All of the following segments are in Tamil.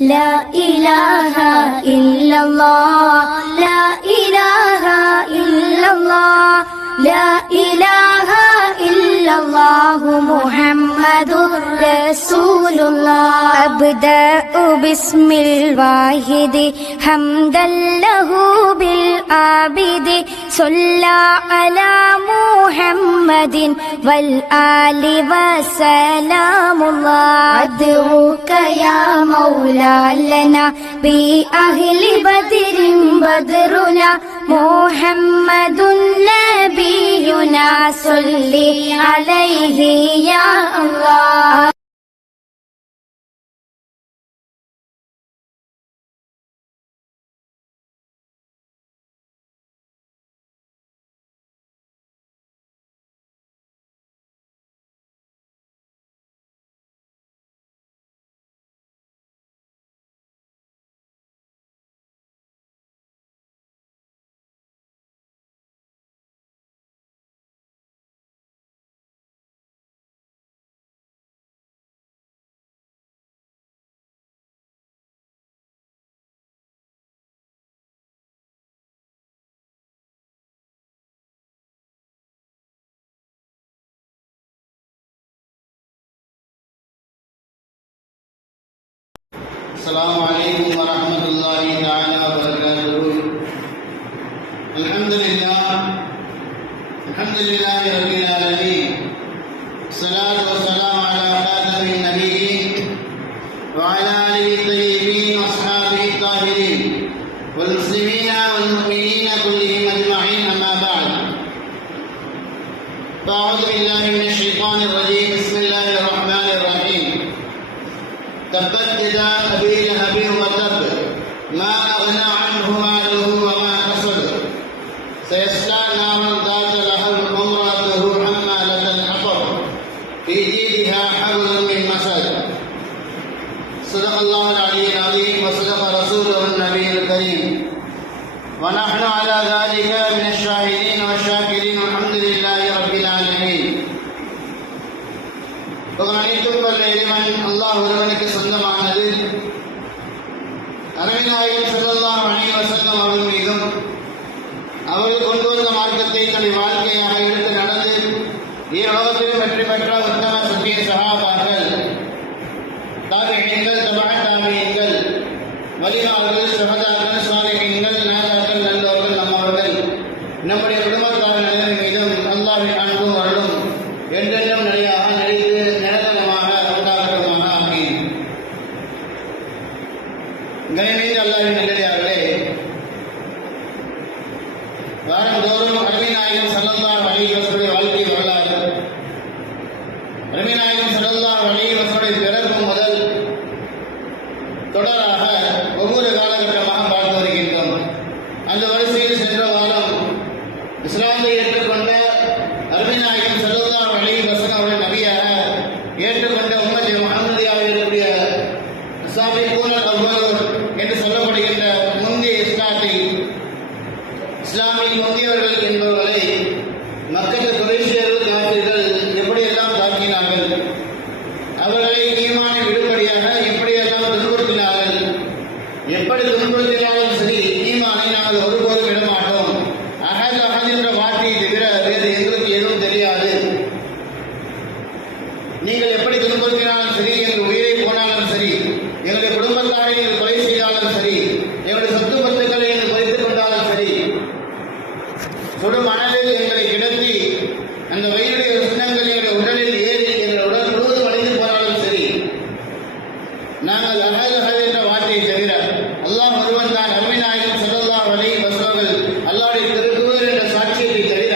لا إله إلا الله لا إله إلا الله لا إله إلا الله محمد رسول الله أبدأ باسم الواحد حمدا له بالعابد صلى على محمد والآل وسلام الله أدعوك يا مولا لنا بأهل بدر بدرنا محمد نبينا صل عليه يا الله. السلام عليكم ورحمة الله تعالى وبركاته. الحمد لله رب العالمين. الصلاة والسلام على خاتم النبيين وعلى آله الطيبين وأصحابه الطاهرين والمسلمين والمؤمنين كلهم أجمعين، أما بعد. فأعوذ بالله من الشيطان الرجيم. بسم الله الرحمن الرحيم. تبت يدا أبي لهب وتب ما أغنى عنه ماله وما كسب سيصلى نارا ذات لهب وامرأته حمالة الحطب في جيدها حبل من مسد. صدق الله العلي العظيم وصدق رسوله النبي الكريم، ونحن على ذلك من الشاهدين والشاكرين والحمد لله رب العالمين. அனைத்தும் வல்ல இறைவன் அல்லாஹ் ஒருவனுக்கு சொந்தமானது. அருமைநாயகம் ஸல்லல்லாஹு அலைஹி வஸல்லம் அவர்கள் மீதும் அவர்கள் கொண்டு வந்த மார்க்கத்தை தன்னுடைய வாழ்க்கையாக எடுத்து நடந்து உலகத்திலும் வெற்றி பெற்ற உத்தம சத்திய சஹாபாக்கள், தாபிஈன்கள், தபஅ தாபிஈன்கள், வலிமார்கள், ஷுஹதாக்கள், சாலிஹீன்கள், நாதாக்கள், நல்லவர்கள், நம்மவர்கள், நம்முடைய குடும்பத்தார் நிலைமை மீதும் அல்லாஹ்வின் அன்பும் அருளும் என்றென்றும் நிலையாக நிலைத்து நிரந்தரமாக உண்டாகட்டுமாக. ஆமீன். கணினீர் அல்லாஹ்வின் நல்லடியார்களே, வாரந்தோறும் அருமைநாயகம் ஸல்லல்லாஹு அலைஹி வஸல்லம் வாழ்க்கை வரலாறு, அருமைநாயகம் ஸல்லல்லாஹு அலைஹி வஸல்லம் பிறப்பு முதல் தொடராக ஒவ்வொரு காலகட்டமாக பார்த்து வருகின்றோம். அந்த வரிசையில் சென்ற வாரம் இஸ்லாமை ஏற்றுக்கொண்ட அருமைநாயகம் ஸல்லல்லாஹு அலைஹி வஸல்லம் அவர்கள் நபியாக ஏற்றுக்கொண்ட உம்மத் முஹம்மதியாக இருக்கக்கூடிய சாபிகூன் அல்-அவ்வலூன் என்று சொல்லப்படுகின்ற முந்தைய இஸ்லாமில் முந்தியவர்கள் என்பவர்களை மக்கள் குறைஷியர்கள், காஃபிர்கள் எப்படியெல்லாம் தாக்கினார்கள், அவர்களை ஈமானை விடுபடியாக எப்படியெல்லாம் துன்புறுத்தினார்கள். எப்படி துன்புறுத்தினாலும் சரி, ஈமானை நாங்கள் ஒருபோதும் விடமாட்டோம். அஹத் அஹத் என்ற வார்த்தையை தவிர வேறு எங்களுக்கு எதுவும் தெரியாது. நீங்கள் எப்படி துன்புறுத்தினாலும் சரி, எங்கள் உயிரை போனாலும் சரி, எங்களுடைய குடும்பத்தாரை நீங்கள் கொலை செய்தாலும் சரி, எங்களுடைய சொத்து பத்துக்களை நீங்கள் பறித்துக் கொண்டாலும் சரி, சுடும் மணலில் எங்களை கிடத்தி அந்த வயிறுடைய சின்னங்கள் எங்களுடைய உடலில் ஏறி எங்கள் உடல் முழுவதும் அடைந்து போனாலும் சரி, நாங்கள் அஹத் அஹத் என்ற வார்த்தையை தவிர அல்லாஹ் ஒருவன் தான் அருமைநாயகம் ஸல்லல்லாஹு அலைஹி வஸல்லம் அல்லாஹ்வுடைய திருத்தூதர் என்ற சாட்சியத்தை தவிர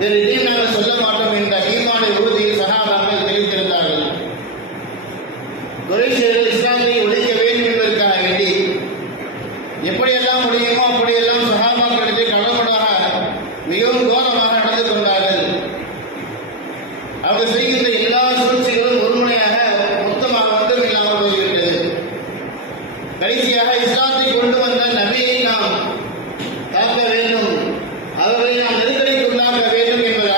வேறு எதையும் நாங்கள் சொல்ல மாட்டோம் என்ற ஈமானை உறுதியில் சஹாபாக்கள் தெரிவித்திருந்தார்கள். குறைஷியர்கள் இஸ்லாத்தை ஒழிக்க வேண்டும் என்பதற்காக வேண்டி எப்படியெல்லாம் முடியுமோ அப்படியெல்லாம் சஹாபாக்களிடத்தை கடமுடாக மிகவும் கோரமாக நடந்து கொண்டார்கள். அவர் செய்கின்ற எல்லா சூழ்ச்சிகளும் ஒருமுனையாக மொத்தமாக மட்டும் இல்லாமல் போய்விட்டது. கடைசியாக இஸ்லாத்தை கொண்டு வந்த நபியை நாம் காக்க வேண்டும், அவர்களை நாம் நெருக்கடிக்கு உள்ளாக்க வேண்டும் என்பது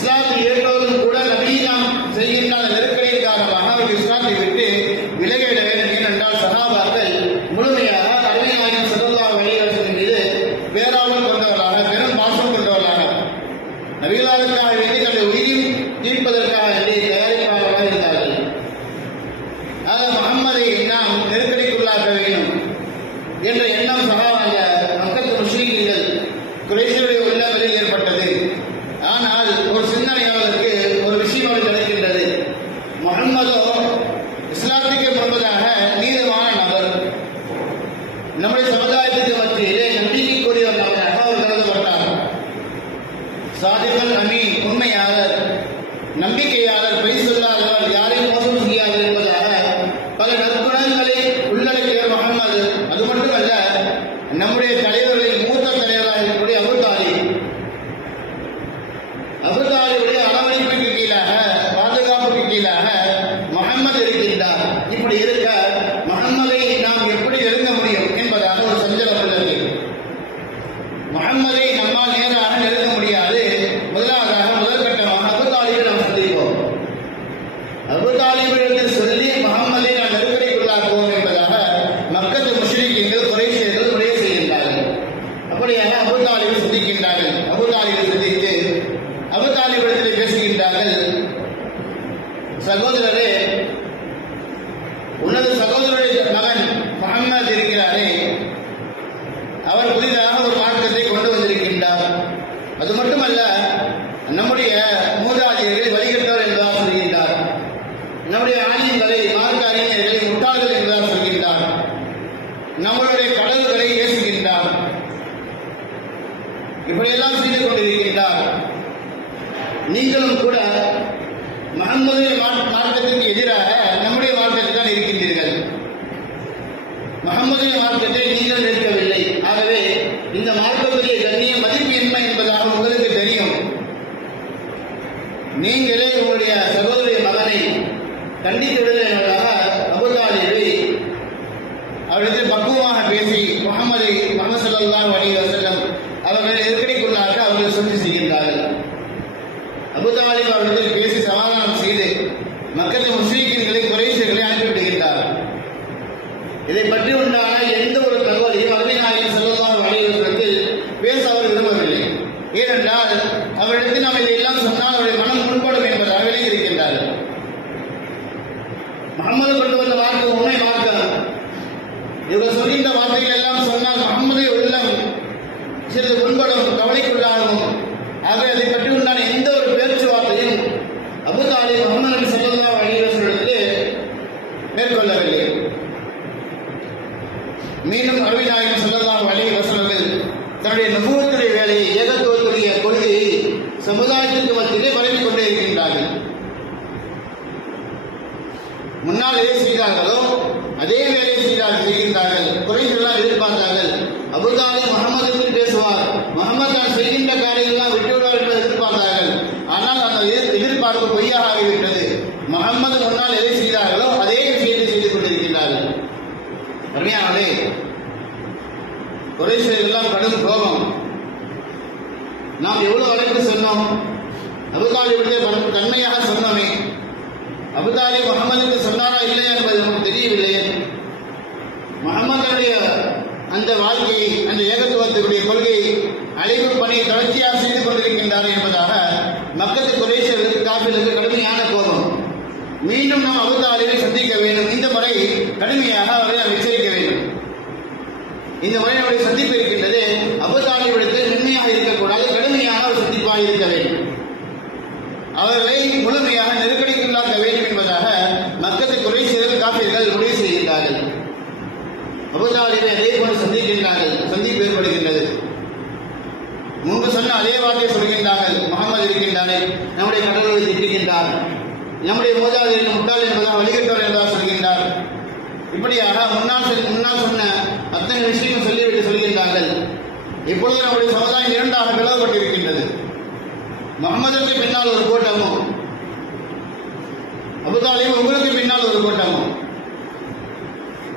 இஸ்லாத்தை ஏற்றோரும் கூட நபி நாம் செய்கின்ற அந்த நெருக்கடியின் காரணமாக அவர்கள் இஸ்லாத்தை விட்டு விலகிட வேண்டும். ஏனென்றால் சஹாபாக்கள் முழுமையாக அருமை நாயகம் ஸல்லல்லாஹு அலைஹி வஸல்லம் மீது பேராவல் கொண்டவர்களாக, பெரும் பாசம் கொண்டவர்களாக, நபிகளாருக்காக வேண்டி தன்னுடைய உயிரையும் தீர்ப்பதற்காக வேண்டி தயாரிப்பாளர்களாக இருந்தார்கள். ஆக முஹம்மதை நாம் நெருக்கடிக்குள்ளாக்க வேண்டும் என்ற எண்ணம் அந்த மக்கள் முஸ்லிம்கள் குறைஷிகளுடைய உள்ளங்களில் ஏற்பட்டது. ஆனால் ஒரு சிந்தனையாளருக்கு ஒரு விஷயம் அவருக்கு கிடைக்கின்றது. முஹம்மதோ இஸ்லாத்துக்கு முன்பதாக நீதமான நபர், நம்முடைய சமுதாயத்துக்கு மத்தியிலே நம்பிக்கைக்குரிய ஒரு நபராக அவர் கருதப்பட்டார். சாதிகள் அமீன், உண்மையாளர், நம்பிக்கையாளர், பொய் சொல்லாதவர், யாரையும் மோசம் செய்யாதவர் என்பதாக பல நற்குணங்களை உள்ளடக்கிய முஹம்மது. அது மட்டுமல்ல, நம்முடைய தலைவர்களின் மூத்த தலைவராக இருக்கக்கூடிய அபூ தாலிபுடைய அரவணைப்புக்கு கீழாக, பாதுகாப்புக்கு கீழாக முஹம்மது இருக்கின்றார். இப்படி இருக்க முஹம்மதை நாம் எப்படி நெருங்க முடியும் என்பதாக ஒரு சஞ்சலம் உள்ளது. முஹம்மதை நம்மால் நேராக நெருங்க முடியாது. முதற்கட்டமாக அபூ தாலிபை நாம் சந்திப்போம். அபூ தாலிபிடத்தில் சொல்லி முஹம்மதை நாம் நெருக்கடிக்குள்ளாக்குவோம் என்பதாக மக்கள் முஷ்ரிக்கீன்கள் குறைஷிகள் முறை செய்கின்றார்கள். அப்படியாக அபூ தாலிபை சந்திக்கின்றார்கள். அபூ தாலிபை சந்தித்து அபூ தாலிபிடத்தில் பேசுகின்றார்கள். சகோதரரே, உனது சகோதரருடைய மகன் முஹம்மது இருக்கிறாரே, அவர் புதிதாக ஒரு மார்க்கத்தை கொண்டு வந்திருக்கின்றார். அது மட்டுமல்ல, நம்முடைய மூதாதையர்களை வழிகட்டவர் என்பதாக சொல்கின்றார். நம்முடைய ஆலிம்களை, மார்க்க அறிஞர்களை முட்டாள்கள் என்பதாக சொல்கின்றார். நம்மளுடைய கடவுள்களை ஏசுகின்றார். இப்படியெல்லாம் செய்து கொண்டிருக்கின்றார். நீங்களும் கூட முஹம்மதுடைய மார்க்கத்திற்கு எதிராக நம்முடைய மார்க்கத்தில் தான் இருக்கின்றீர்கள். முஹம்மதுடைய மார்க்கத்தை நீங்கள் நிற்கவில்லை. ஆகவே இந்த மார்க்கத்துடைய கண்ணியம் மதிப்பு என்ன என்பதாக உங்களுக்கு தெரியும். நீங்களே உங்களுடைய சகோதரிய மகனை கண்டித்து விடுதல் என்பதாக அபூ தாலிபை அவரிடத்தில் பக்குவமாக பேசி முஹம்மது ஸல்லல்லாஹு அலைஹி வஸல்லம் அவர்களை நெருக்கடிக்குள்ளாக அவர்கள் சொல்லி செய்கின்றார்கள். அபூ தாலிப் அவரிடத்தில் பேசி சமாதானம் செய்து மக்கள் முஸ்லிம்களை குறைஷிகளை அனுப்பிவிடுகின்றார். இதை பற்றி உண்டான எந்த ஒரு தகவலையும் அருமை நாயகம் ஸல்லல்லாஹு அலைஹி வஸல்லத்தில் பேச அவர் விரும்பவில்லை. ஏனென்றால் அவரிடத்தில் நாம் இதையெல்லாம் சொன்னால் அவருடைய மனம் முன்படும் என்பதாக விலகி இருக்கின்றார்கள். முஹம்மது கொண்டு வந்த மார்க்கம் உண்மை மார்க்கம். இவர்கள் சொல்கின்ற வார்த்தைகள் எல்லாம் சொன்னால் முஹம்மதுடைய உள்ளம் சிறிது முன்படும், கவலைக்குள்ளாகும். ஆகவே அதை பற்றி உண்டான எந்த ஒரு பேச்சுவார்த்தையும் அபூ தாலிப் முஹம்மது ஸல்லல்லாஹு அலைஹி வஸல்லத்திலே மேற்கொள்ளவில்லை. மீண்டும் அருமை நாயகம் ஸல்லல்லாஹு அலைஹி வஸல்லம் தன்னுடைய நபுவத்துடைய வேலையை, ஏகத்துவத்துடைய கொள்கையை சமுதாயத்திற்கு மத்தியிலே பரப்பிக் கொண்டே இருக்கின்றார்கள். முன்னால் எதை செய்தார்களோ அதே வேலையை செய்கின்றார்கள். குறைகளெல்லாம் எதிர்பார்த்தார்கள். அபூ தாலிப் முஹம்மதுக்கு பேசுவார், முஹம்மது தான் செய்கின்ற காரியங்கள்லாம் விட்டுவிடுவார் என்பதை எதிர்பார்த்தார்கள். ஆனால் அந்த எதிர்பார்ப்பு பொய்யாக ஆகிவிட்டது. முஹம்மது முன்னால் எதை செய்தார்களோ அதே விஷயத்தை செய்து கொண்டிருக்கின்றார்கள். அருமையானே, குறைஷிகளெல்லாம் கடும் கோபம். நாம் எவ்வளவு வழக்கு சொன்னோம், அபூ தாலிபுடைய தன்மையாக சொன்னோமே, அபூ தாலிப் முஹம்மதுக்கு சொன்னாரா இல்லையா என்பது நமக்கு தெரியவில்லையே. முஹம்மதுடைய அந்த வாழ்க்கையை, அந்த ஏகத்துவத்துடைய கொள்கையை, அழைப்பு பணியை தொடர்ச்சியாக செய்து கொண்டிருக்கின்றார்கள் என்பதாக மக்களுக்கு குறைஷிகளுக்கு காபிர்களுக்கு கடுமையான கோபம். மீண்டும் நாம் அபூ தாலிபை சந்திக்க வேண்டும். இந்த முறை கடுமையாக அவரை நாம் எச்சரிக்க வேண்டும். இந்த முறை நம்முடைய சந்திப்பு இருக்கின்றது. அபூ தாலிபிடத்தில் மென்மையாக இருக்கக்கூடாது, கடுமையான ஒரு சந்திப்பாக இருக்க வேண்டும். அவர்களை முழுமையாக நெருக்கடிக்குள்ளாக்க வேண்டும் என்பதாக மக்கள் குறைஷிகள் காபிர்கள் முடிவு செய்கின்றார்கள். அபூ தாலிபை அதே போன்று சந்திக்கின்றார்கள். சந்திப்பு ஏற்படுகின்றது. முன்பு சொன்ன அதே வார்த்தையை சொல்கின்றார்கள். முஹம்மது இருக்கின்றாரே, நம்முடைய கடவுளை திட்டுகின்றார், நம்முடைய மூதாதையர்கள் முட்டாள் என்பதாக வழிகட்டவர் என்பதாக சொல்கின்றார். இப்படியாக முன்னால் சொன்ன அத்தனை விஷயங்கள் சொல்லிவிட்டு சொல்கின்றார்கள். இப்பொழுது நம்முடைய சமுதாயம் இரண்டாக பிளவுபட்டிருக்கின்றது. முஹம்மதுக்கு பின்னால் ஒரு கூட்டமும், அபூ தாலிப் உங்களுக்கு பின்னால் ஒரு கூட்டமும்,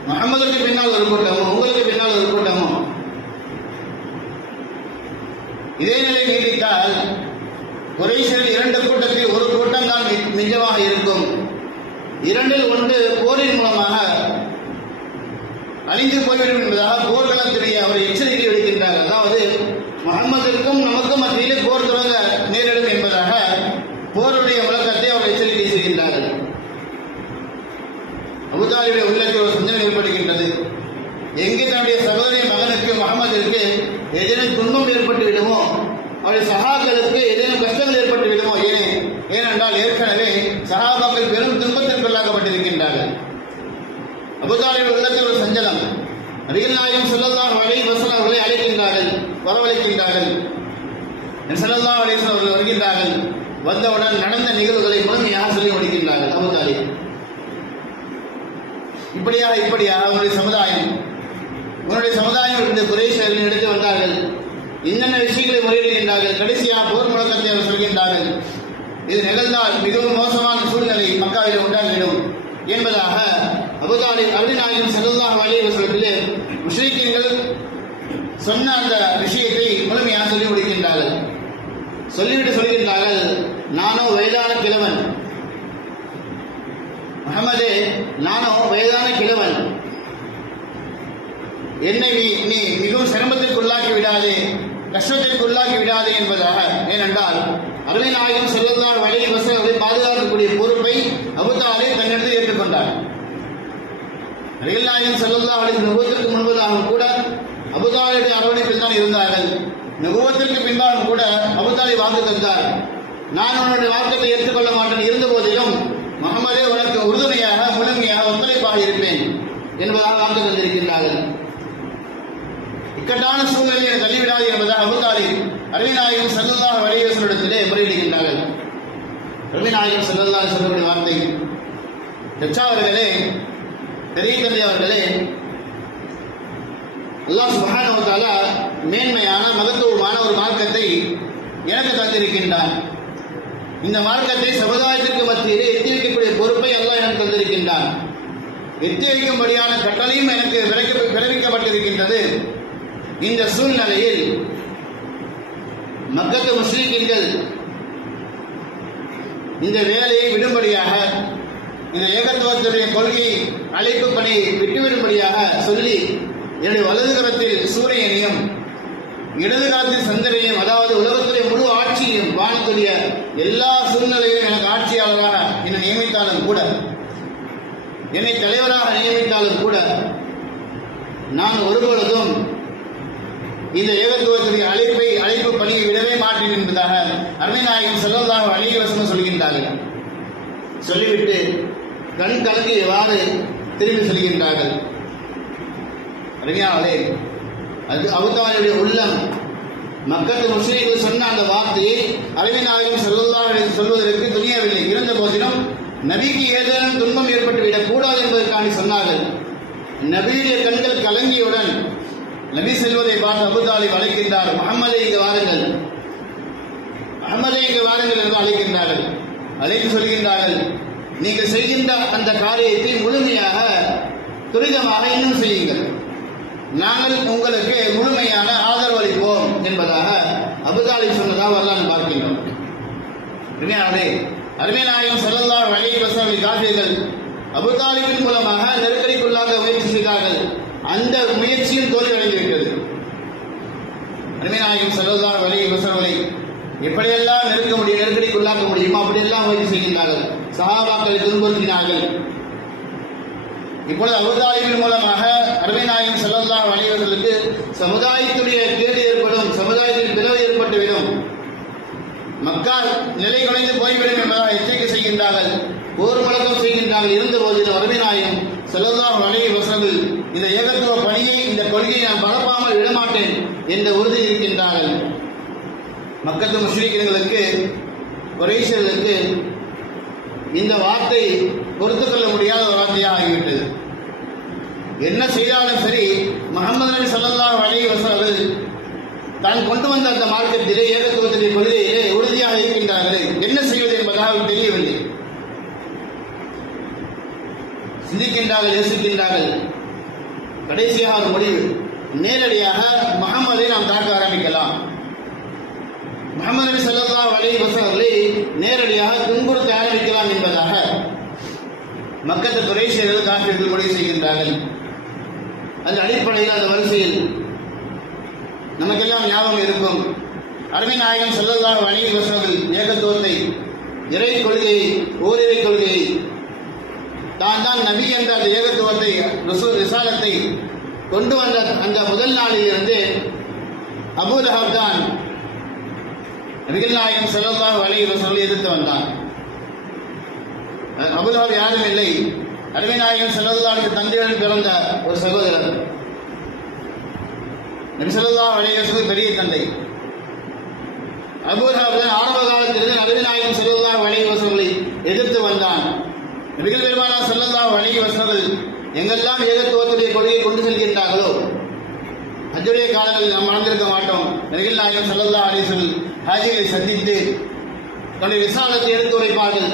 முஹம்மதுக்கு பின்னால் ஒரு கூட்டமும், உங்களுக்கு பின்னால் ஒரு கூட்டமும். இதே நிலை நீடித்தால் குறைஷில் இரண்டு கூட்டத்தில் ஒரு கூட்டம் தான் நிஜமாக இருக்கும். இரண்டில் ஒன்று போரின் மூலமாக அழிந்து போய்விடும் என்பதாக போர்க்களத்திலேயே அவர் எச்சரிக்கை விடுக்கின்றார். அதாவது முகம்மதிற்கும் நமக்கும் மத்தியிலே போர் தொடங்க நேரிடும் என்பதாக போருடைய முழக்கத்தை அவர் எச்சரிக்கை செய்கின்றார்கள். அபூ தாலிபுடைய உள்ளத்தில் ஒரு சிந்தனை ஏற்படுகின்றது. எங்கே தன்னுடைய சகோதரி மகனுக்கு முகமதிற்கு ஏதேனும் துன்பம் ஏற்பட்டு விடுமோ, அவருடைய சகாக்களுக்கு ஏதேனும் கஷ்டங்கள் ஏற்பட்டு விடுமோ, ஏனென்றால் ஏற்கனவே சகாபாக்கள் பெரும் துன்பத்திற்குள்ளாக்கப்பட்டிருக்கின்றார்கள். அபூ தாலிபுடைய உள்ளத்தில் ஒரு சஞ்சலம். நபிகள் நாயகம் ஸல்லல்லாஹு அலைஹி வஸல்லம் அவர்களை அழைக்கின்றார்கள், வரவழைக்கின்றார்கள். ஸல்லல்லாஹு அலைஹி வஸல்லம் அவர்கள் வருகின்றார்கள். வந்தவுடன் நடந்த நிகழ்வுகளை முழுமையாக சொல்லி முடிக்கின்றார்கள். அபூ தாலிப் இப்படியாக உன்னுடைய சமுதாயம் இந்த குறைஷியர்கள் எடுத்து வந்தார்கள், என்னென்ன விஷயங்களை முறையிடுகின்றார்கள். கடைசியாக போர் முழக்கத்தை அவர் சொல்கின்றார்கள். இது நிகழ்ந்தால் மிகவும் மோசமான சூழ்நிலை மக்காவில் உண்டாகிவிடும் என்பதாக அபூ தாலிப் அருளிநாயகம் ஸல்லல்லாஹு அலைஹி வஸல்லத்திலே முஸ்லிம்கள் சொன்ன அந்த விஷயத்தை முழுமையாக சொல்லி முடிக்கின்றார்கள். சொல்லிவிட்டு சொல்கின்றார்கள், நானோ வயதான கிழவன், முஹம்மதே நானோ வயதான கிழவன், என்னை நீ மிகவும் சிரமத்திற்கு உள்ளாக்கி விடாதே, கஷ்டத்திற்கு உள்ளாக்கி விடாதே என்பதாக. ஏனென்றால் அருமை நாயகம் ஸல்லல்லாஹு அலைஹி வஸல்லம் பாதுகாக்கக்கூடிய பொறுப்பை அபூ தாலிப் தன்னிடத்தில் ஏற்றுக்கொண்டார். நபிகள் நாயகம் ஸல்லல்லாஹு அலைஹி வஸல்லம் நுபுவத்திற்கு முன்பதாக கூட அபூ தாலிபுடைய அரவணைப்பில் தான் இருந்தார்கள். நுபுவத்திற்கு பின்பாலும் கூட அபூ தாலிப் வாக்கு தந்தார், நான் உன்னுடைய வார்த்தையை ஏற்றுக்கொள்ள மாட்டேன், இருந்த போதிலும் முஹம்மதே உனக்கு உறுதுணையாக முழுமையாக ஒத்துழைப்பாக இருப்பேன் என்பதாக வாக்கு தந்திருக்கின்றார்கள். இக்கட்டான சூழ்நிலையை தள்ளிவிடாது என்பதாக அபூ தாலிப் அருமை நாயகம் ஸல்லல்லாஹு அலைஹி வஸல்லத்திலே முறையிடுகின்றார்கள். அருமை நாயகம் ஸல்லல்லாஹு அலைஹி வஸல்லம் வார்த்தை, அவர்களே, பெரிய தந்தை அவர்களே, அல்லாஹ் சுப்ஹானஹு வ தஆலா மேன்மையான மகத்துவமான ஒரு மார்க்கத்தை எனக்கு தந்திருக்கின்றான். இந்த மார்க்கத்தை சமுதாயத்திற்கு மத்தியிலே எத்தி வைக்கக்கூடிய பொறுப்பை அல்லாஹ் எனக்கு தந்திருக்கின்றான். எத்தி வைக்கும்படியான கட்டளையும் எனக்கு பிறப்பிக்கப்பட்டிருக்கின்றது. இந்த சூழ்நிலையில் மக்கத்து முஸ்லிம்கள் இந்த வேலையை விடும்படியாக, இந்த ஏகத்துவத்துடைய கொள்கை அழைப்பு பணி விட்டுவிடும்படியாக சொல்லி என்னுடைய வலது கரத்தில் சூரியனையும் இடது காலத்தில் சந்திரனையும், அதாவது உலகத்துடைய முழு ஆட்சியையும், வானத்துடைய எல்லா சூழ்நிலையும் எனக்கு ஆட்சியாளராக என்னை நியமித்தாலும் கூட, என்னை தலைவராக நியமித்தாலும் கூட, நான் ஒருபொழுதும் இந்த ஏகத்துவத்துடைய அழைப்பு பணியை விடவே மாட்டேன் என்பதாக அருமை நாயகம் ஸல்லல்லாஹு அலைஹி வஸல்லம் சொல்கின்றார்கள். சொல்லிவிட்டு கண் கலங்கியவாறு திரும்பி சொல்கின்றார்கள். அருமையானவர்களே, அது அபூ தாலிபுடைய உள்ளம் மக்கத்து முஸ்லிம்கள் சொன்ன அந்த வார்த்தையை அருமை நாயகம் ஸல்லல்லாஹு அலைஹி வஸல்லம் சொல்வதற்கு துணியவில்லை. இருந்த போதிலும் நபிக்கு ஏதேனும் துன்பம் ஏற்பட்டு விடக்கூடாது என்பதற்காக சொன்னார்கள். நபியுடைய கண்கள் கலங்கியவுடன் நபி செல்வதை பார்த்து அபூ தாலிப் அழைக்கின்றார், முஹம்மதே இங்கு வாருங்கள், முஹம்மதே இங்கு வாருங்கள் என்று அழைக்கின்றார்கள். அழைத்து சொல்கின்றார்கள், நீங்கள் செய்கின்ற அந்த காரியத்தை முழுமையாக துரிதமாக இன்னும் செய்யுங்கள், நாங்கள் உங்களுக்கு முழுமையான ஆதரவு அளிப்போம் என்பதாக அபூ தாலிப் சொன்னதாக வரலாறு பார்க்கின்றோம். அருமை நாயகம் ஸல்லல்லாஹு அலைஹி வஸல்லம் காஃபிர்கள் அபூ தாலிபின் மூலமாக நெருக்கடிக்குள்ளாக முயற்சி செய்தார்கள். அந்த முயற்சியும் தோல்வி அடைந்துவிட்டது. அருமை நாயகம் ஸல்லல்லாஹு அலைஹி வஸல்லம் எப்படியெல்லாம் நெருக்கடிக்குள்ளாக்க முடியுமோ அப்படியெல்லாம் முயற்சி செய்கின்றார்கள். சஹாபாக்களை துன்புறுத்தினார்கள். இப்பொழுது அபூ தாலிபின் மூலமாக அருமை நாயகம் ஸல்லல்லாஹு அலைஹி வஸல்லமுக்கு சமுதாயத்துடைய கேடு ஏற்படும், சமுதாயத்தில் பிளவு ஏற்பட்டுவிடும், மக்கா நிலை குலைந்து போய்விடும் என்பதாக எச்சரிக்கை செய்கின்றார்கள், போர் முழக்கம் செய்கின்றார்கள். இருந்த போதிலும் அருமை நாயகம் ஸல்லல்லாஹு அலைஹி வஸல்லம் இந்த ஏகத்துவ பணியை, இந்த கொள்கையை நான் பரப்பாமல் விடமாட்டேன் என்ற உறுதி இருக்கின்றார்கள். மக்கத்து முஸ்லிம்களுக்கு, குறைஷியர்களுக்கு இந்த வார்த்தை பொறுத்துக் கொள்ள முடியாத ஒரு வார்த்தையாக ஆகிவிட்டது. என்ன செய்தாலும் சரி, முஹம்மது நபி ஸல்லல்லாஹு அலைஹி வஸல்லம் தான் கொண்டு வந்த அந்த மார்க்கத்திலே, ஏகத்துவத்திலே, கொள்கையிலே உறுதியாக இருக்கின்றார்கள். என்ன செய்வது என்பதாக தெரியவில்லை. சிந்திக்கின்றார்கள், யோசிக்கின்றார்கள். கடைசியாக ஒரு முடிவு, நேரடியாக முஹம்மதை நாம் தாக்க ஆரம்பிக்கலாம். முஹம்மது நபி ஸல்லல்லாஹு அலைஹி வஸல்லம் நேரடியாக துன்புறுத்த ஆரம்பிக்கலாம் என்பதாக மக்கத்து குறைஷியர்கள் காப்பீர்கள் முடிவு செய்கின்றார்கள். அந்த அடிப்படையில் அந்த வரிசையில் நமக்கெல்லாம் ஞாபகம் இருக்கும் அருமை நாயகம் ஸல்லல்லாஹு அலைஹி வஸல்லம் ஏகத்துவத்தை, இறை கொள்கையை, ஓரிரை கொள்கையை, தான் நபி என்ற அந்த ஏகத்துவத்தை, ரிசாலத்தை கொண்டு வந்த அந்த முதல் நாளில் இருந்து அபூ லஹப் தான் நபிகள் நாயகம் ஸல்லல்லாஹு அலைஹி வஸல்லம் எதிர்த்து வந்தான். அபூ லஹப் யாரும் இல்லை, அருமை நாயகம் ஸல்லல்லாஹு அலைஹி தந்தையுடன் பிறந்த ஒரு சகோதரர். நபி ஸல்லல்லாஹு அலைஹி வஸல்லம் பெரிய தந்தை. அபூ லஹப் தான் ஆரம்ப காலத்திலிருந்து நபிகள் நாயகம் ஸல்லல்லாஹு அலைஹி வஸல்லம் எதிர்த்து வந்தான். நபிகள் பெருமானார் ஸல்லல்லாஹு அலைஹி வஸல்லம் எங்கெல்லாம் ஏகத்துவத்துடைய கொள்கையை கொண்டு செல்கின்றார்களோ, ஹஜ்ஜுடைய காலங்களில் நாம் மறந்திருக்க மாட்டோம், நபிகள் நாயகம் ஸல்லல்லாஹு அலைஹி வஸல்லம் ஹாஜிகளை சந்தித்து தன்னுடைய ரிசாலத்தை எடுத்து உரைப்பார்கள்.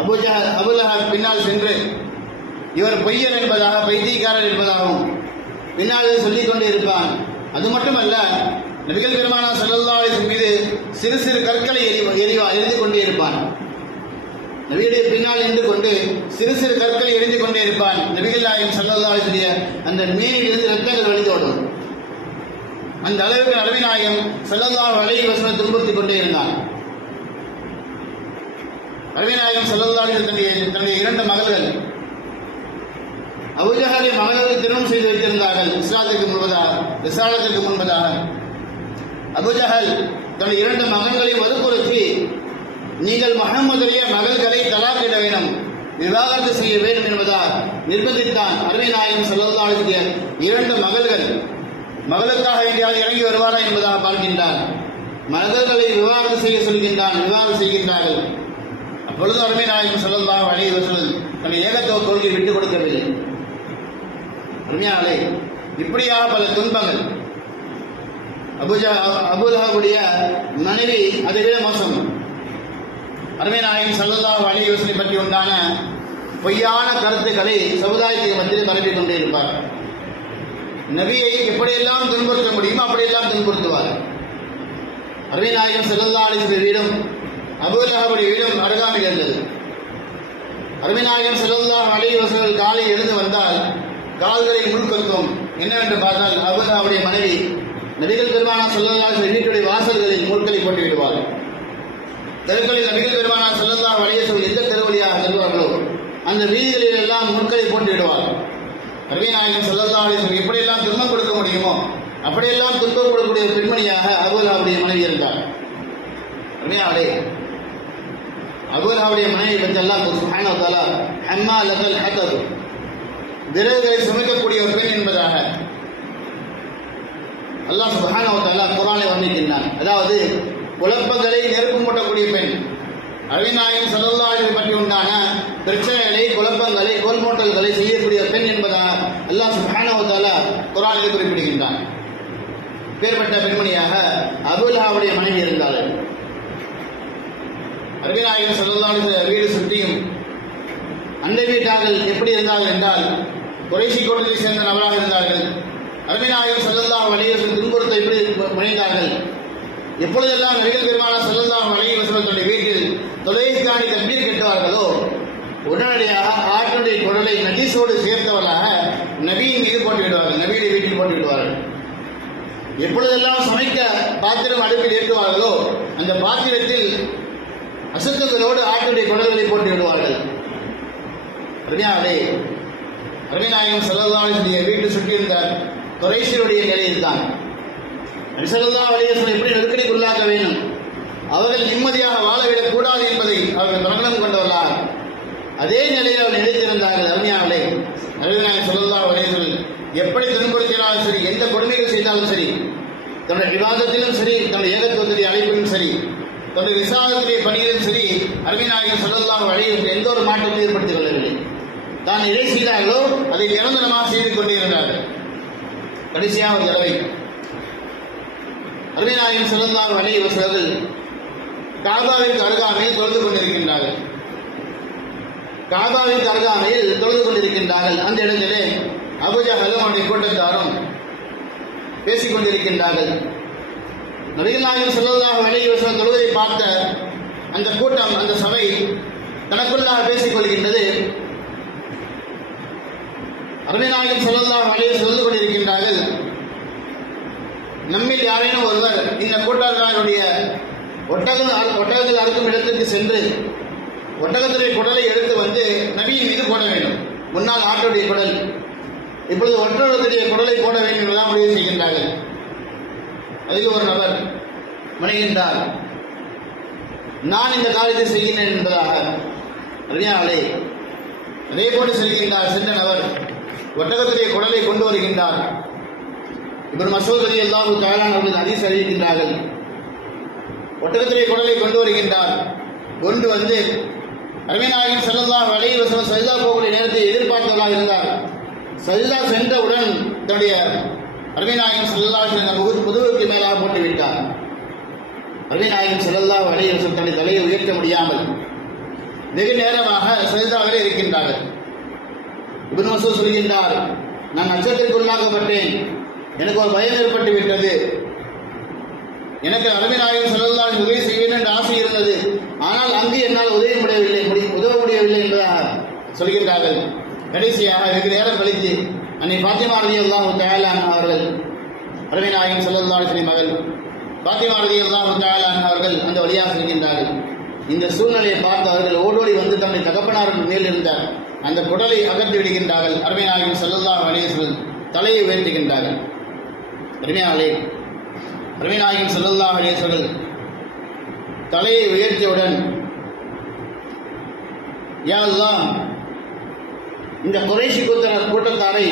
அபூ லஹப் பின்னால் சென்று இவர் பொய்யர் என்பதாக, பைத்தியக்காரர் என்பதாகவும் பின்னால் சொல்லிக் கொண்டே இருப்பான். அது மட்டுமல்ல, நபிகள் பெருமானார் ஸல்லல்லாஹு அலைஹி வஸல்லம் மீது சிறு சிறு கற்களை எரிந்து கொண்டே இருப்பான். நபியுடைய பின்னால் நின்று கொண்டு சிறு சிறு கற்களை எரிந்து கொண்டே இருப்பான். நபிகள் நாயகம் ஸல்லல்லாஹு அலைஹி வஸல்லம் அந்த மீனிலிருந்து ரத்தங்கள் வழிந்தோடும். அந்த அளவுக்கு நபி நாயகம் ஸல்லல்லாஹு அலைஹி வஸல்லம் துன்புறுத்திக் கொண்டே இருந்தான். நபி நாயகம் ஸல்லல்லாஹு அலைஹி வஸல்லம் தன்னுடைய இரண்டு மகள்கள் அபூ ஜஹலை மகள்கள் திருமணம் செய்து வைத்திருந்தார்கள். ரிசாலத்திற்கு முன்பதாக அபூ ஜஹல் தன்னுடைய இரண்டு மகன்களை வற்புறுத்தி, நீங்கள் முஹம்மதுடைய மகள்களை தலாக்கிட வேண்டும், விவாகரத்து செய்ய வேண்டும் என்பதால் நிர்பந்தித்தான். அருமை நாயகம் ஸல்லல்லாஹு அலைஹி வஸல்லம் இரண்டு மகளுக்காக எங்கேயாவது இறங்கி வருவாரா என்பதாக பார்க்கின்றார். மகள்களை விவாகரத்து செய்ய சொல்கின்றான், விவாகரத்து செய்கின்றார்கள். அப்பொழுது அருமை நாயகம் ஸல்லல்லாஹு அலைஹி வஸல்லம் தன்னுடைய ஏகத்துவ கொள்கையை விட்டுக் கொடுக்கவில்லை. உண்மையாலே இப்படியாக பல துன்பங்கள். அபூ லஹபுடைய மனைவி அதைவிட மோசம். அருமை நாயகம் ஸல்லல்லாஹு அலைஹி வஸல்லம் பற்றி உண்டான பொய்யான கருத்துக்களை சமுதாயத்திற்கு மத்தியில் பரப்பிக் கொண்டே இருப்பார். நபியை எப்படியெல்லாம் துன்புறுத்த முடியுமோ அப்படியெல்லாம் துன்புறுத்துவார். அருமை நாயகம் ஸல்லல்லாஹு அலைஹி வஸல்லம் வீடும் அபூ லஹபுடைய வீடும் அருகாமையில் இருந்தது. அருமை நாயகம் ஸல்லல்லாஹு அலைஹி வஸல்லம் காலை எழுந்து வந்தால் கால்களை முன்கொத்தும். என்னவென்று பார்த்தால் அபூ லஹபுடைய மனைவி நபிகள் பெருமானார் ஸல்லல்லாஹு அலைஹி வஸல்லம் வீட்டுடைய வாசல்களில் முட்களை போட்டு விடுவார். தெருக்களில் நபிகள் பெருமானார் ஸல்லல்லாஹு அலைஹி வஸல்லம் எந்த தெருவழியாக செல்வார்களோ அந்த வீதிகளில் எல்லாம் முட்களை போட்டு விடுவார். நபி நாயகம் ஸல்லல்லாஹு அலைஹி வஸல்லம் எப்படியெல்லாம் துன்பம் கொடுக்க முடியுமோ அப்படியெல்லாம் துன்பம் கொடுக்கக்கூடிய பெண்மணியாக அபூ லஹபுடைய மனைவி இருந்தார். உண்மையாலே அபூ லஹபுடைய மனைவி பற்றி அல்லாஹ் சுப்ஹானஹு வ தஆலா ஹம்மாலத்துல் ஹதப், விறகுகளை சுமக்கக்கூடிய ஒரு பெண் என்பதாக அல்லாஹ் சுப்ஹானஹு வ தஆலா குர்ஆனில் வர்ணிக்கின்றான். அதாவது குழப்பங்களை நெருப்பு மூட்டக்கூடிய பெண். அருமைநாயகம் ஸல்லல்லாஹு அலைஹி வஸல்லம் பற்றி உண்டான பிரச்சனைகளை, குழப்பங்களை, கோல்மோட்டல்களை செய்யக்கூடிய பெண் என்பதாக அல்லாஹ் சுப்ஹானஹு வ தஆலா குர்ஆனில் குறிப்பிடுகின்றான். பேர்பட்ட பெண்மணியாக அபூ லஹபுடைய மனைவி இருந்தார்கள். அருமைநாயகம் ஸல்லல்லாஹு அலைஹி வஸல்லம் வீடு சுற்றியும் அந்த வீட்டார்கள் எப்படி இருந்தார்கள் என்றால் குறைஷி கோட்டையை சேர்ந்த நபராக இருந்தார்கள். அருமைநாயகம் ஸல்லல்லாஹு அலைஹி வஸல்லம் துன்புறுத்த எப்படி முனைந்தார்கள். எப்பொழுதெல்லாம் நபிகள் பெருமானார் ஸல்லல்லாஹு அலைஹி வஸல்லம் தன்னுடைய வீட்டில் தொழுகைக்கான தக்பீர் கட்டுவார்களோ உடனடியாக ஆட்டுடைய குரலை நஜீஸோடு சேர்த்தவர்களாக நபியின் மீது போட்டு விடுவார்கள், நபியுடைய வீட்டில் போட்டு விடுவார்கள். எப்பொழுதெல்லாம் சமைக்க பாத்திரம் அடுப்பில் ஏற்றுவார்களோ அந்த பாத்திரத்தில் அசுத்தங்களோடு ஆட்டுடைய குரல்களை போட்டு விடுவார்கள். அருமைநாயகம் ஸல்லல்லாஹு அலைஹி வஸல்லம் வீட்டை சுற்றியிருந்த குறைஷியருடைய நிலையில் தான் ஸல்லல்லாஹு அலைஹி வஸல்லம் எப்படி நெருக்கடிக்குள்ளாக்க வேண்டும், அவர்கள் நிம்மதியாக வாழவிடக் கூடாது என்பதை அவர்கள் பிரகடனம் கொண்டவர்களாக அதே நிலையில் அவர்கள் நினைத்திருந்தார்கள். அருமையானே, நபிகள் ஸல்லல்லாஹு அலைஹி வஸல்லம் எப்படி துன்புறுத்தினாலும் சரி, எந்த கொடுமைகள் செய்தாலும் சரி, தன்னுடைய விவாதத்திலும் சரி, தன்னுடைய ஏகத்துவத்துடைய அழைப்பிலும் சரி, தன்னுடைய ரிசாலத்துடைய பணியிலும் சரி, அருமைநாயகம் ஸல்லல்லாஹு அலைஹி வஸல்லம் எந்த ஒரு மாற்றத்தை ஏற்படுத்திக் கொள்ளவில்லை. தான் எதை செய்தார்களோ அதை நிரந்தரமாக செய்து கொண்டிருந்தார்கள். கடைசியாக ஒரு தடவை அருமைநாயகம் ஸல்லல்லாஹு அலைஹி வஸல்லம் காபாவிற்கு அருகாமையில் தொழுது கொண்டிருக்கின்றார்கள். காபாவிற்கு அருகாமையில் தொழுது கொண்டிருக்கின்றார்கள். அந்த இடத்திலே அபூ ஜஹலும் அவருடைய கூட்டத்தாரும் பேசிக் கொண்டிருக்கின்றார்கள். நபிகள் நாயகம் ஸல்லல்லாஹு அலைஹி வஸல்லம் தொழுவதை பார்த்த அந்த கூட்டம், அந்த சபை தனக்குள்ளாக பேசிக் கொள்கின்றது. அருமைநாயகம் ஸல்லல்லாஹு அலைஹி வஸல்லம் சொல்லிக் கொண்டிருக்கின்றார்கள், நம்மில் யாரேனும் ஒருவர் இந்த கூட்டத்தாருடைய ஒட்டகங்கள் அறுக்கும் இடத்திற்கு சென்று ஒட்டகத்துடைய குடலை எடுத்து வந்து நபியின் மீது போட வேண்டும். முன்னால் ஆட்டுடைய குடல், இப்பொழுது ஒட்டகத்துடைய குடலை போட வேண்டும் என்றுதான் முடிவு செய்கின்றார்கள். அதில் ஒரு நபர் முனைகின்றார், நான் இந்த காரியத்தை செய்கின்றேன் என்பதாக. அறியாமலே அதே போன்று செல்கின்றார். சென்ற நபர் ஒட்டகத்துடைய குடலை கொண்டு வருகின்றார். இப்னு மஸ்ஊத் ரலியல்லாஹு தஆலா அவர்கள் ஹதீஸ் அறிவிக்கின்றார்கள், ஒட்டகத்துடைய குடலை கொண்டு வருகின்றார். கொண்டு வந்து அருமைநாயகம் ஸல்லல்லாஹு அலைஹி வஸல்லம் சஜ்தா போகக்கூடிய நேரத்தை எதிர்பார்த்தவராக இருந்தார். சஜ்தா சென்றவுடன் தன்னுடைய அருமைநாயகம் ஸல்லல்லாஹு அலைஹி வஸல்லம் முதுகுக்கு மேலாக போட்டு விட்டார். அருமைநாயகம் ஸல்லல்லாஹு அலைஹி வஸல்லம் தன்னுடைய தலையை உயர்த்த முடியாமல் வெகு நேரமாக சஜ்தாவிலே இருக்கின்றார்கள். இப்னு மஸ்ஊத் சொல்கின்றார், நான் அச்சத்திற்குள்ளாக்கப்பட்டேன், எனக்கு ஒரு பயம் ஏற்பட்டு விட்டது. எனக்கு அருமைநாயகம் ஸல்லல்லாஹு அலைஹி வஸல்லம் உதவி செய்ய வேண்டும் என்ற ஆசை இருந்தது, ஆனால் அங்கு என்னால் உதவ முடியவில்லை என்பதாக சொல்கின்றார்கள். கடைசியாக வெகு நேரம் கழித்து அன்னை ஃபாத்திமா ரலியல்லாஹு தஆலா அன்ஹா அவர்கள், அருமைநாயகம் ஸல்லல்லாஹு அலைஹி வஸல்லம் மகள் ஃபாத்திமா ரலியல்லாஹு தஆலா அன்ஹா அவர்கள் அந்த வழியாக செல்கின்றார்கள். இந்த சூழ்நிலையை பார்த்து அவர்கள் ஓடோடி வந்து தன்னுடைய தகப்பனார் மேல் இருந்த அந்த குடலை அகற்றி விடுகின்றார்கள். அருமைநாயகம் ஸல்லல்லாஹு அலைஹி வஸல்லம் தலையை உயர்த்துகின்றார்கள். அருமைநாயகம் ஸல்லல்லாஹு அலைஹி வஸல்லம் தலையை உயர்த்தியவுடன், யா அல்லாஹ், இந்த குறைஷி கூட்டத்தாரை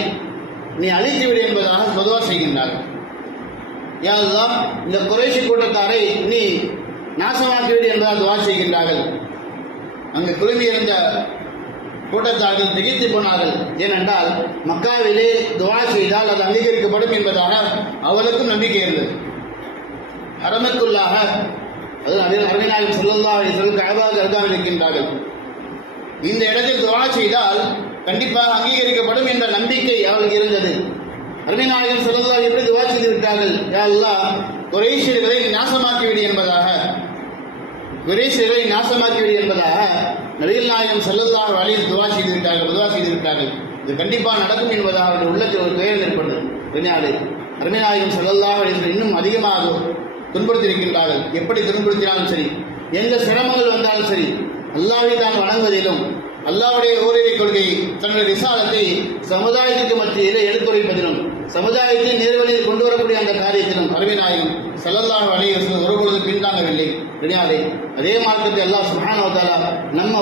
நீ அழித்துவிடு என்பதாக துஆ செய்கின்றார்கள். யா அல்லாஹ், இந்த குறைஷி கூட்டத்தாரை நீ நாசமாக்கிவிடு என்பதாக துஆ செய்கின்றார்கள். அங்கு குழுமி இருந்த கூட்டத்தார்கள் திகைத்து போனார்கள். ஏனென்றால் மக்காவிலே துஆ செய்தால் அது அங்கீகரிக்கப்படும் என்பதாக அவளுக்கும் நம்பிக்கை இருந்தது. ஹரமுக்குள்ளாக, அது அருமைநாயகம் ஸல்லல்லாஹு அலைஹி வஸல்லம் கஅபாவுக்கு அருகாமல் இருக்கின்றார்கள். இந்த இடத்தில் துஆ செய்தால் கண்டிப்பாக அங்கீகரிக்கப்படும் என்ற நம்பிக்கை அவளுக்கு இருந்தது. அருமைநாயகம் ஸல்லல்லாஹு அலைஹி வஸல்லம் எப்படி துஆ செய்து விட்டார்கள், யா அல்லாஹ், குறைஷியர்களை நாசமாக்கிவிடு என்பதாக நபிகள் நாயகம் ஸல்லல்லாஹு அலைஹி வஸல்லம் துஆ செய்து விட்டார்கள். இது கண்டிப்பாக நடக்கும் என்பதாக அவருடைய உள்ளத்தில் ஒரு துயரம் ஏற்பட்டது. அருமைநாயகம் ஸல்லல்லாஹு அலைஹி வஸல்லம் இன்னும் அதிகமாக துன்புறுத்தியிருக்கின்றார்கள். எப்படி துன்புறுத்தினாலும் சரி, எந்த சிரமங்கள் வந்தாலும் சரி, அல்லாஹ்வை தான் வணங்குவதிலும் அல்லாஹ்வுடைய ஓரிரை கொள்கை தன்னுடைய ரிசாலத்தை சமுதாயத்திற்கு மத்தியிலே எடுத்துரைப்பதிலும் சமுதாயத்தை நேர்வழியில் கொண்டு வரக்கூடிய அந்த காரியத்திலும் அருமைநாயகம் ஸல்லல்லாஹு அலைஹி வஸல்லம் ஒருபொழுதும் பின்தாங்கவில்லை. அதே மார்க்கத்தை அல்லாஹ் சுப்ஹானஹு வ தஆலா நம்ம